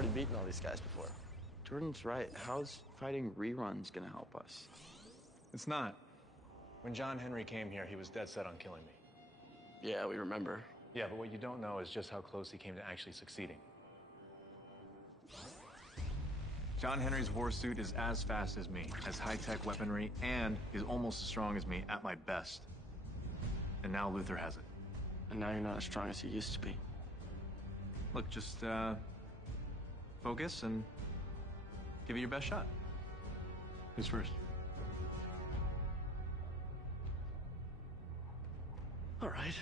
already beaten all these guys before. Jordan's right. How's fighting reruns gonna help us? It's not. When John Henry came here, he was dead set on killing me. Yeah, we remember. Yeah, but what you don't know is just how close he came to actually succeeding. John Henry's war suit is as fast as me, has high-tech weaponry, and is almost as strong as me at my best. And now Luther has it. And now you're not as strong as you used to be. Look, just focus and give it your best shot. Who's first? All right.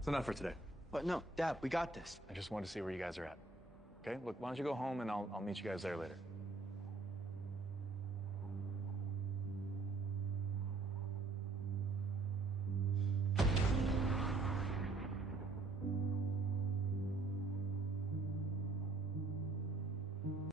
It's enough for today. But no, Dad, we got this. I just wanted to see where you guys are at. Okay, look, why don't you go home and I'll meet you guys there later.